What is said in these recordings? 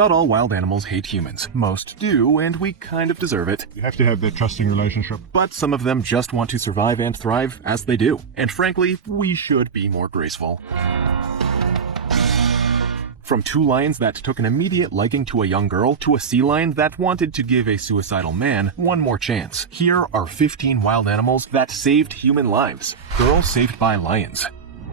Not all wild animals hate humans. Most do, and we kind of deserve it. You have to have that trusting relationship. But some of them just want to survive and thrive as they do. And frankly, we should be more graceful. From two lions that took an immediate liking to a young girl to a sea lion that wanted to give a suicidal man one more chance, here are 15 wild animals that saved human lives. Girls saved by lions.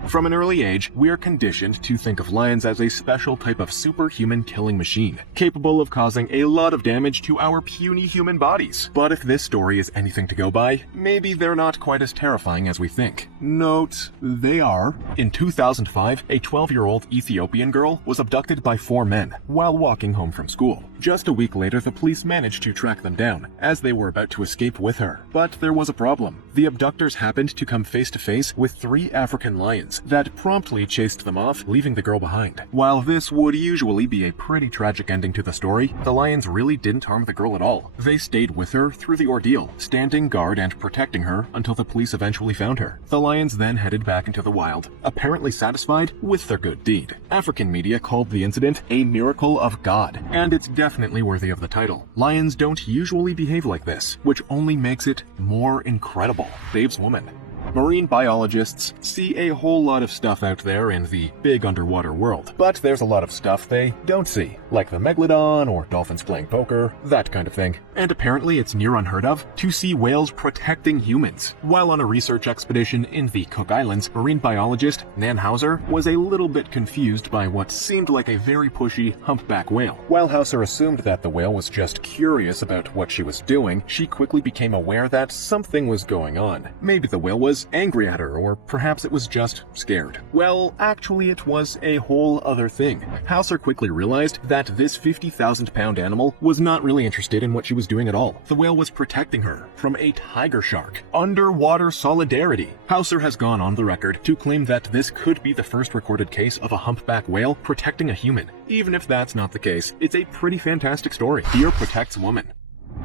From an early age, we are conditioned to think of lions as a special type of superhuman killing machine, capable of causing a lot of damage to our puny human bodies. But if this story is anything to go by, maybe they're not quite as terrifying as we think. Note, they are. In 2005, a 12-year-old Ethiopian girl was abducted by 4 men while walking home from school. Just a week later, the police managed to track them down, as they were about to escape with her. But there was a problem. The abductors happened to come face to face with 3 African lions that promptly chased them off, leaving the girl behind. While this would usually be a pretty tragic ending to the story, the lions really didn't harm the girl at all. They stayed with her through the ordeal, standing guard and protecting her until the police eventually found her. The lions then headed back into the wild, apparently satisfied with their good deed. African media called the incident a miracle of God, and it's definitely worthy of the title. Lions don't usually behave like this, which only makes it more incredible. Dave's woman. Marine biologists see a whole lot of stuff out there in the big underwater world, but there's a lot of stuff they don't see, like the megalodon or dolphins playing poker, that kind of thing. And apparently it's near unheard of to see whales protecting humans. While on a research expedition in the Cook Islands, marine biologist Nan Hauser was a little bit confused by what seemed like a very pushy humpback whale. While Hauser assumed that the whale was just curious about what she was doing, she quickly became aware that something was going on. Maybe the whale was angry at her, or perhaps it was just scared. Well, actually it was a whole other thing. Hauser quickly realized that this 50,000-pound animal was not really interested in what she was doing at all. The whale was protecting her from a tiger shark. Underwater solidarity. Hauser has gone on the record to claim that this could be the first recorded case of a humpback whale protecting a human. Even if that's not the case, it's a pretty fantastic story. Deer protects woman.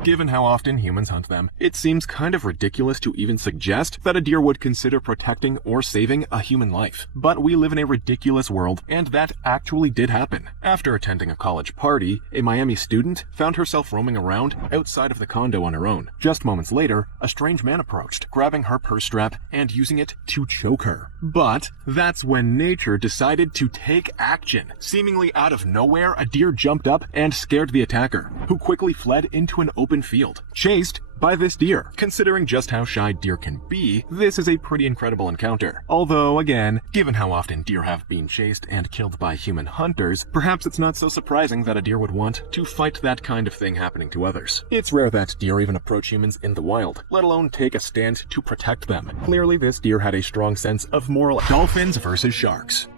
Given how often humans hunt them, it seems kind of ridiculous to even suggest that a deer would consider protecting or saving a human life. But we live in a ridiculous world, and that actually did happen. After attending a college party, a Miami student found herself roaming around outside of the condo on her own. Just moments later, a strange man approached, grabbing her purse strap and using it to choke her. But that's when nature decided to take action. Seemingly out of nowhere, a deer jumped up and scared the attacker, who quickly fled into an open field, chased by this deer. Considering just how shy deer can be, this is a pretty incredible encounter. Although, again, given how often deer have been chased and killed by human hunters, perhaps it's not so surprising that a deer would want to fight that kind of thing happening to others. It's rare that deer even approach humans in the wild, let alone take a stand to protect them. Clearly, this deer had a strong sense of moral. Dolphins versus sharks.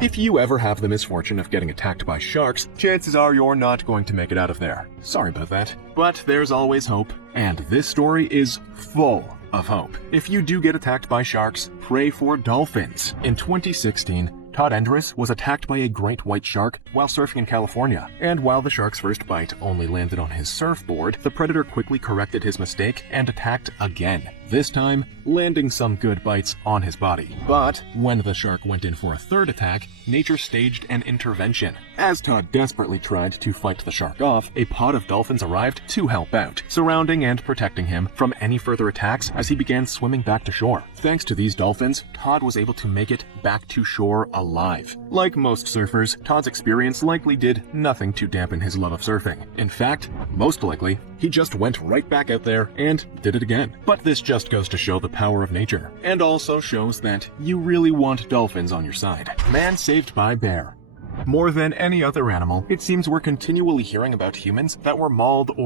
If you ever have the misfortune of getting attacked by sharks, chances are you're not going to make it out of there. Sorry about that. But there's always hope, and this story is full of hope. If you do get attacked by sharks, pray for dolphins. In 2016, Todd Endress was attacked by a great white shark while surfing in California, and while the shark's first bite only landed on his surfboard, the predator quickly corrected his mistake and attacked again, this time landing some good bites on his body. But when the shark went in for a third attack, nature staged an intervention. As Todd desperately tried to fight the shark off, a pod of dolphins arrived to help out, surrounding and protecting him from any further attacks as he began swimming back to shore. Thanks to these dolphins, Todd was able to make it back to shore alive. Like most surfers, Todd's experience likely did nothing to dampen his love of surfing. In fact, most likely, he just went right back out there and did it again. But this just goes to show the power of nature, and also shows that you really want dolphins on your side. Man saved by bear. More than any other animal, it seems we're continually hearing about humans that were mauled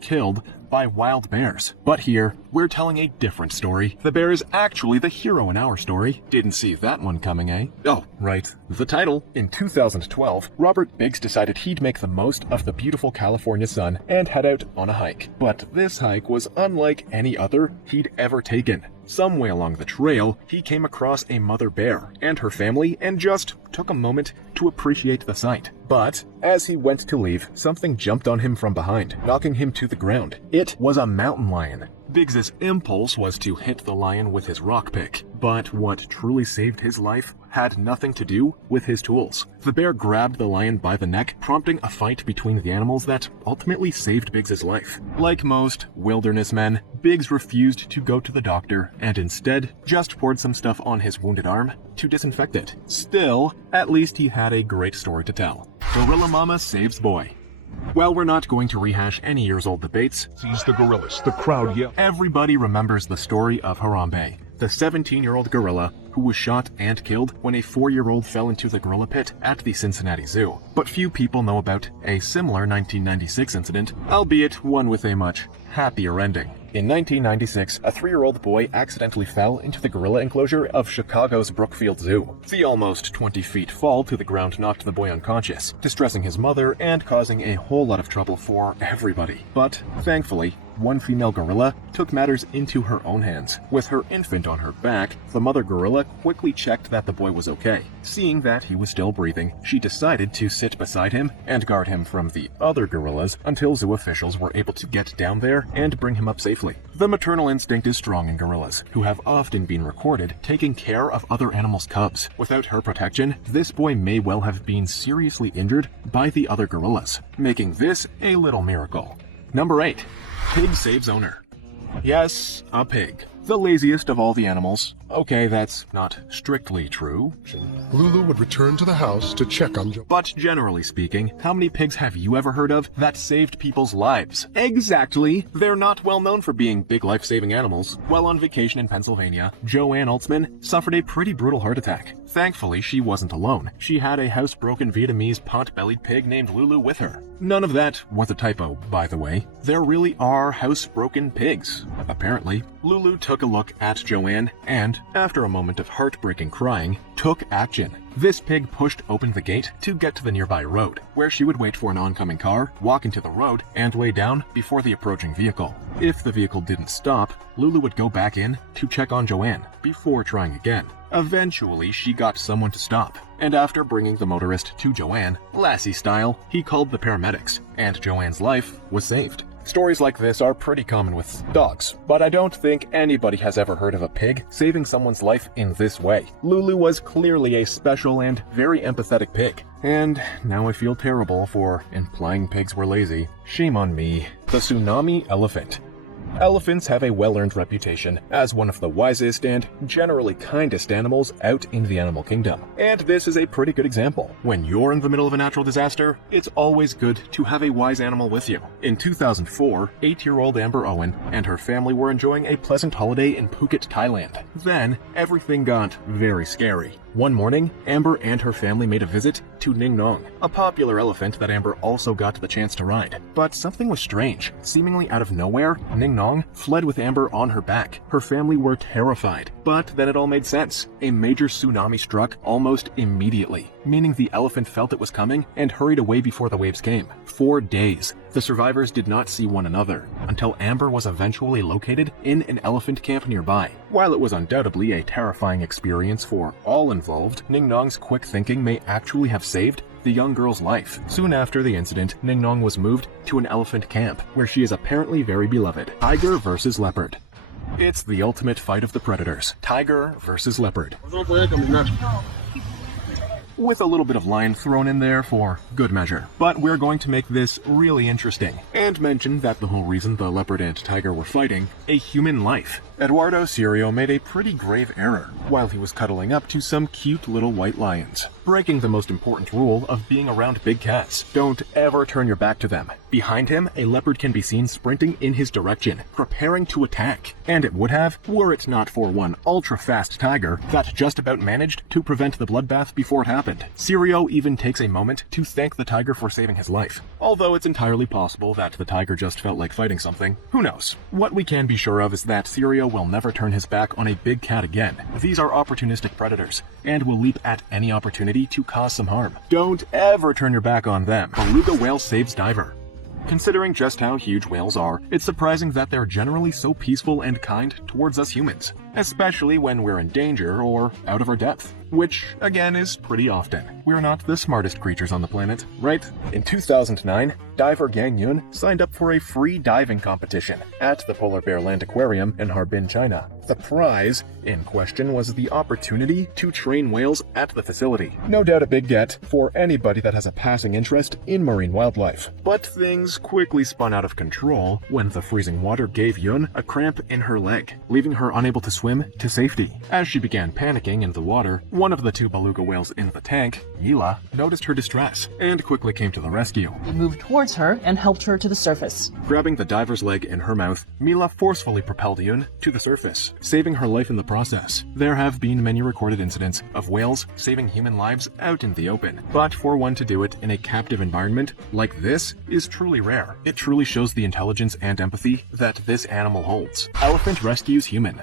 killed by wild bears. But here, we're telling a different story. The bear is actually the hero in our story. Didn't see that one coming, eh? Oh, right. The title. In 2012, Robert Biggs decided he'd make the most of the beautiful California sun and head out on a hike. But this hike was unlike any other he'd ever taken. Some way along the trail, he came across a mother bear and her family and just took a moment to appreciate the sight. But as he went to leave, something jumped on him from behind, knocking him to the ground. It was a mountain lion. Biggs's impulse was to hit the lion with his rock pick, but what truly saved his life had nothing to do with his tools. The bear grabbed the lion by the neck, prompting a fight between the animals that ultimately saved Biggs's life. Like most wilderness men, Biggs refused to go to the doctor and instead just poured some stuff on his wounded arm to disinfect it. Still, at least he had a great story to tell. Gorilla Mama saves boy. Well, we're not going to rehash any years-old debates. Seize the gorillas. The crowd yelled. Everybody remembers the story of Harambe, the 17-year-old gorilla who was shot and killed when a 4-year-old fell into the gorilla pit at the Cincinnati Zoo. But few people know about a similar 1996 incident, albeit one with a much happier ending. In 1996, a 3-year-old boy accidentally fell into the gorilla enclosure of Chicago's Brookfield Zoo. The almost 20 feet fall to the ground knocked the boy unconscious, distressing his mother and causing a whole lot of trouble for everybody. But thankfully, one female gorilla took matters into her own hands. With her infant on her back, the mother gorilla quickly checked that the boy was okay. Seeing that he was still breathing, she decided to sit beside him and guard him from the other gorillas until zoo officials were able to get down there and bring him up safely. The maternal instinct is strong in gorillas, who have often been recorded taking care of other animals' cubs. Without her protection, this boy may well have been seriously injured by the other gorillas, making this a little miracle. Number 8. Pig saves owner. Yes, a pig. The laziest of all the animals. Okay, that's not strictly true. Lulu would return to the house to check on Joe. But generally speaking, how many pigs have you ever heard of that saved people's lives? Exactly. They're not well known for being big life-saving animals. While on vacation in Pennsylvania, Joanne Altsman suffered a pretty brutal heart attack. Thankfully, she wasn't alone. She had a housebroken Vietnamese pot-bellied pig named Lulu with her. None of that was a typo, by the way. There really are housebroken pigs. Apparently, Lulu took a look at Joanne and, after a moment of heartbreaking crying, took action. This pig pushed open the gate to get to the nearby road, where she would wait for an oncoming car, walk into the road, and lay down before the approaching vehicle. If the vehicle didn't stop, Lulu would go back in to check on Joanne before trying again. Eventually, she got someone to stop, and after bringing the motorist to Joanne, Lassie style, he called the paramedics, and Joanne's life was saved. Stories like this are pretty common with dogs, but I don't think anybody has ever heard of a pig saving someone's life in this way. Lulu was clearly a special and very empathetic pig. And now I feel terrible for implying pigs were lazy. Shame on me. The tsunami elephant. Elephants have a well-earned reputation as one of the wisest and generally kindest animals out in the animal kingdom. And this is a pretty good example. When you're in the middle of a natural disaster, it's always good to have a wise animal with you. In 2004, 8-year-old Amber Owen and her family were enjoying a pleasant holiday in Phuket, Thailand. Then, everything got very scary. One morning, Amber and her family made a visit to Ning Nong, a popular elephant that Amber also got the chance to ride. But something was strange. Seemingly out of nowhere, Ning Nong fled with Amber on her back. Her family were terrified, but then it all made sense. A major tsunami struck almost immediately, meaning the elephant felt it was coming and hurried away before the waves came. 4 days, the survivors did not see one another until Amber was eventually located in an elephant camp nearby. While it was undoubtedly a terrifying experience for all involved, Ning Nong's quick thinking may actually have saved the young girl's life. Soon after the incident, Ning Nong was moved to an elephant camp, where she is apparently very beloved. Tiger versus leopard. It's the ultimate fight of the predators. Tiger versus leopard. With a little bit of lion thrown in there for good measure. But we're going to make this really interesting, and mention that the whole reason the leopard and tiger were fighting, a human life. Eduardo Sirio made a pretty grave error while he was cuddling up to some cute little white lions, breaking the most important rule of being around big cats. Don't ever turn your back to them. Behind him, a leopard can be seen sprinting in his direction, preparing to attack. And it would have, were it not for one ultra-fast tiger that just about managed to prevent the bloodbath before it happened. Sirio even takes a moment to thank the tiger for saving his life. Although it's entirely possible that the tiger just felt like fighting something, who knows? What we can be sure of is that Sirio will never turn his back on a big cat again. These are opportunistic predators, and will leap at any opportunity to cause some harm. Don't ever turn your back on them. Beluga whale saves diver. Considering just how huge whales are, it's surprising that they're generally so peaceful and kind towards us humans. especially when we're in danger or out of our depth, which, again, is pretty often. We're not the smartest creatures on the planet, right? In 2009, diver Yang Yun signed up for a free diving competition at the Polar Bear Land Aquarium in Harbin, China. The prize in question was the opportunity to train whales at the facility. No doubt a big get for anybody that has a passing interest in marine wildlife. But things quickly spun out of control when the freezing water gave Yun a cramp in her leg, leaving her unable to swim to safety. As she began panicking in the water, one of the two beluga whales in the tank, Mila, noticed her distress and quickly came to the rescue. He moved towards her and helped her to the surface. Grabbing the diver's leg in her mouth, Mila forcefully propelled Yun to the surface, saving her life in the process. There have been many recorded incidents of whales saving human lives out in the open, but for one to do it in a captive environment like this is truly rare. It truly shows the intelligence and empathy that this animal holds. Elephant rescues human.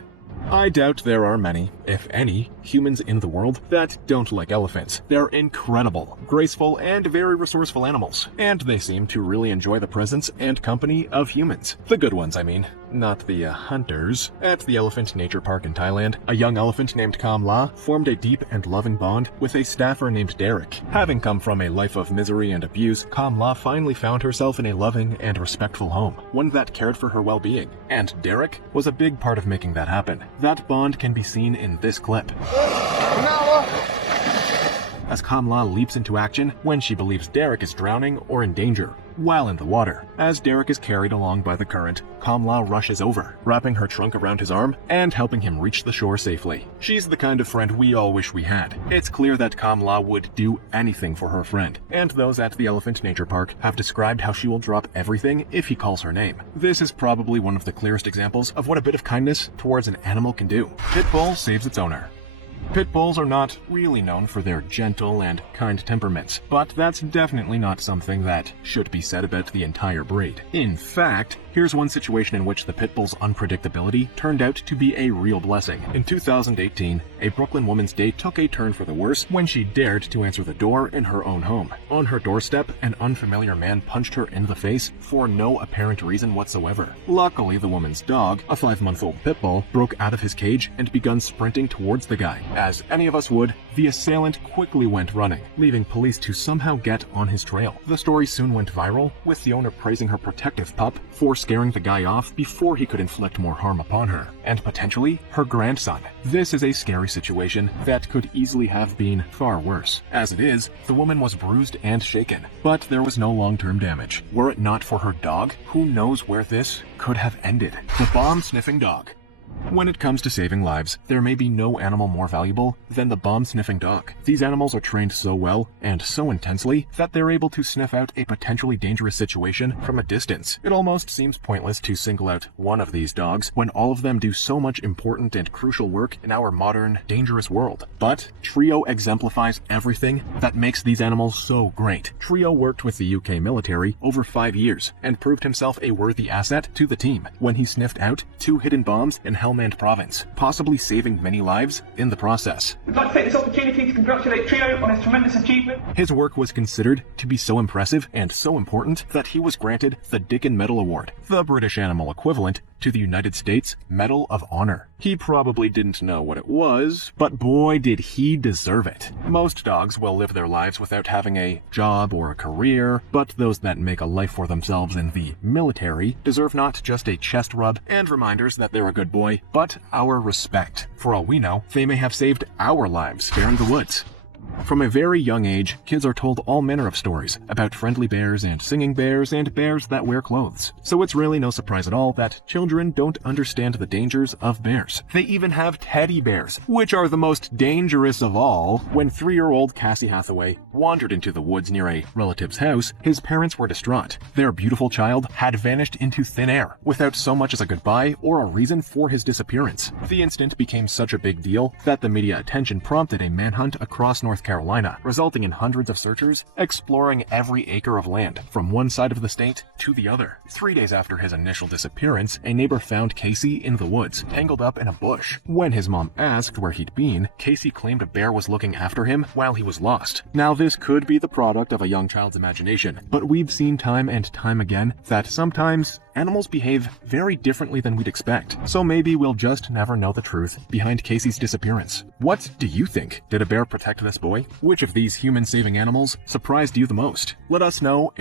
I doubt there are many, if any, humans in the world that don't like elephants. They're incredible, graceful, and very resourceful animals, and they seem to really enjoy the presence and company of humans. The good ones, I mean, not the hunters. At the Elephant Nature Park in Thailand, a young elephant named Kam La formed a deep and loving bond with a staffer named Derek. Having come from a life of misery and abuse, Kam La finally found herself in a loving and respectful home, one that cared for her well-being, and Derek was a big part of making that happen. That bond can be seen in this clip. As Kamla leaps into action when she believes Derek is drowning or in danger while in the water. As Derek is carried along by the current, Kamla rushes over, wrapping her trunk around his arm and helping him reach the shore safely. She's the kind of friend we all wish we had. It's clear that Kamla would do anything for her friend, and those at the Elephant Nature Park have described how she will drop everything if he calls her name. This is probably one of the clearest examples of what a bit of kindness towards an animal can do. Pitbull saves its owner. Pit bulls are not really known for their gentle and kind temperaments, but that's definitely not something that should be said about the entire breed. In fact, here's one situation in which the pit bull's unpredictability turned out to be a real blessing. In 2018, a Brooklyn woman's day took a turn for the worse when she dared to answer the door in her own home. On her doorstep, an unfamiliar man punched her in the face for no apparent reason whatsoever. Luckily, the woman's dog, a 5-month-old pit bull, broke out of his cage and begun sprinting towards the guy. As any of us would, the assailant quickly went running, leaving police to somehow get on his trail. The story soon went viral, with the owner praising her protective pup for scaring the guy off before he could inflict more harm upon her, and potentially her grandson. This is a scary situation that could easily have been far worse. As it is, the woman was bruised and shaken, but there was no long-term damage. Were it not for her dog, who knows where this could have ended. The bomb-sniffing dog. When it comes to saving lives, there may be no animal more valuable than the bomb-sniffing dog. These animals are trained so well and so intensely that they're able to sniff out a potentially dangerous situation from a distance. It almost seems pointless to single out one of these dogs when all of them do so much important and crucial work in our modern, dangerous world. But Trio exemplifies everything that makes these animals so great. Trio worked with the UK military over 5 years and proved himself a worthy asset to the team when he sniffed out 2 hidden bombs in Helmand Province, possibly saving many lives in the process. We'd like to take this opportunity to congratulate Trio on his tremendous achievement. His work was considered to be so impressive and so important that he was granted the Dickon Medal Award, the British animal equivalent to the United States Medal of Honor. He probably didn't know what it was, but boy did he deserve it. Most dogs will live their lives without having a job or a career, but those that make a life for themselves in the military deserve not just a chest rub and reminders that they're a good boy, but our respect. For all we know, they may have saved our lives sparing the woods. From a very young age, kids are told all manner of stories about friendly bears and singing bears and bears that wear clothes. So it's really no surprise at all that children don't understand the dangers of bears. They even have teddy bears, which are the most dangerous of all. When 3-year-old Cassie Hathaway wandered into the woods near a relative's house, his parents were distraught. Their beautiful child had vanished into thin air, without so much as a goodbye or a reason for his disappearance. The incident became such a big deal that the media attention prompted a manhunt across North Carolina, resulting in hundreds of searchers exploring every acre of land from one side of the state to the other. 3 days after his initial disappearance, a neighbor found Casey in the woods, tangled up in a bush. When his mom asked where he'd been, Casey claimed a bear was looking after him while he was lost. Now, this could be the product of a young child's imagination, but we've seen time and time again that sometimes Animals behave very differently than we'd expect, so maybe we'll just never know the truth behind Casey's disappearance. What do you think? Did a bear protect this boy? Which of these human-saving animals surprised you the most? Let us know and